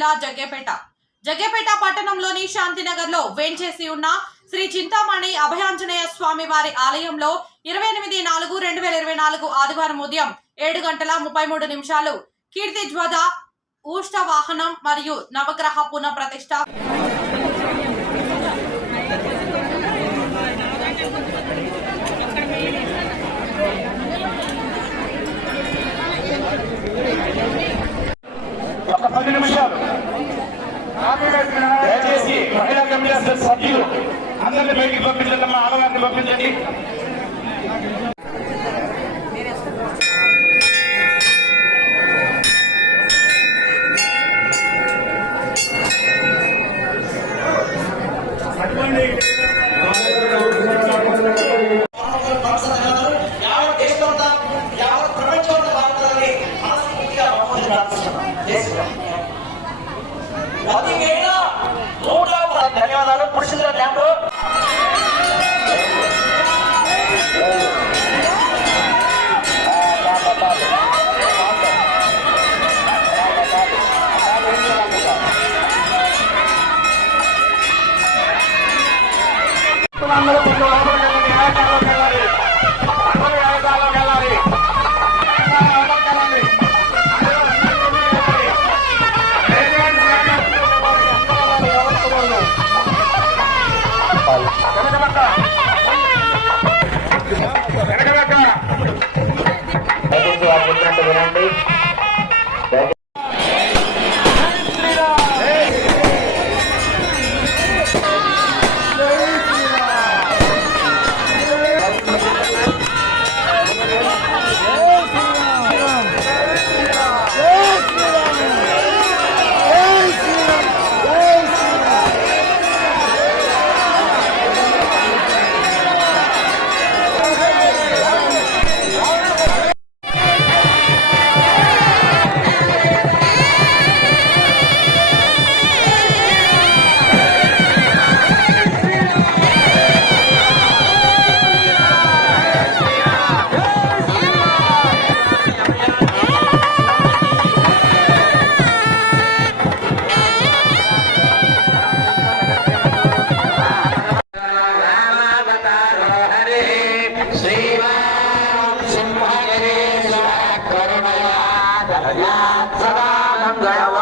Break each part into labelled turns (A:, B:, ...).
A: జిల్లా జగ్గేపేట. జగ్గేపేట పట్టణంలోని శాంతినగర్లో వేంచేసి ఉన్న శ్రీ చింతామణి అభయాంజనేయ స్వామి వారి ఆలయంలో ఇరవై ఎనిమిది నాలుగు రెండు వేల ఇరవై నాలుగు ఆదివారం ఉదయం ఏడు గంటల ముప్పై మూడు నిమిషాలు కీర్తి జ్వద ఊష్ట వాహనం మరియు నవగ్రహ పునః ప్రతిష్ట
B: దయచేసి మహిళా కమిటీ అసలు సభ్యులు అందరినీ బయటికి పంపించండి మా ఆడవారిని పంపించండి.
C: పదివేల నూట పది ధన్యవాదాలు పురుషుల ల్యాండ్
B: అందరూ ముందు లోపలికి వెళ్ళండి ఏడాకాలంలోకి వెళ్ళాలి అందరూ విచిత్రకా వశిష్ట ప్రవణ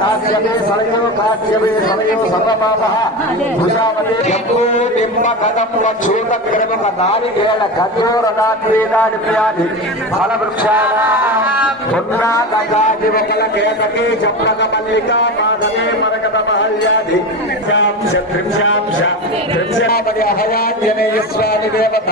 B: కాశ్యపే సరయో కాశ్యపే సరయో సమపాప భుజావతి జంబూ నిమ్మ కదంబ చూత క్రమ నారికేళ ఖజూర నాద్వేదాడి ప్రియాది ఫల వృక్షాల పున్నా గంగాది ఒకల కేతకి చంపక మల్లిక మాధవే మరకత మహల్యాది త్రింశాంశ త్రింశాంశ త్రింశామణి అభయాంజనేయ స్వామి దేవత